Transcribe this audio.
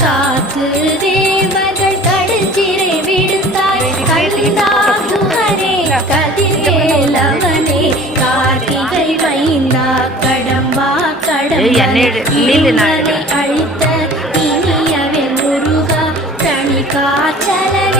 காத்து தேவர்கள் கடுச்சிறை விடுத்தாய் கண்டாகுமரே கதிரேலவனே கார்த்திகை வைந்தா கடம்பா கடம்பனை அழித்த இனியவன் முருகா கணி காச்சலனே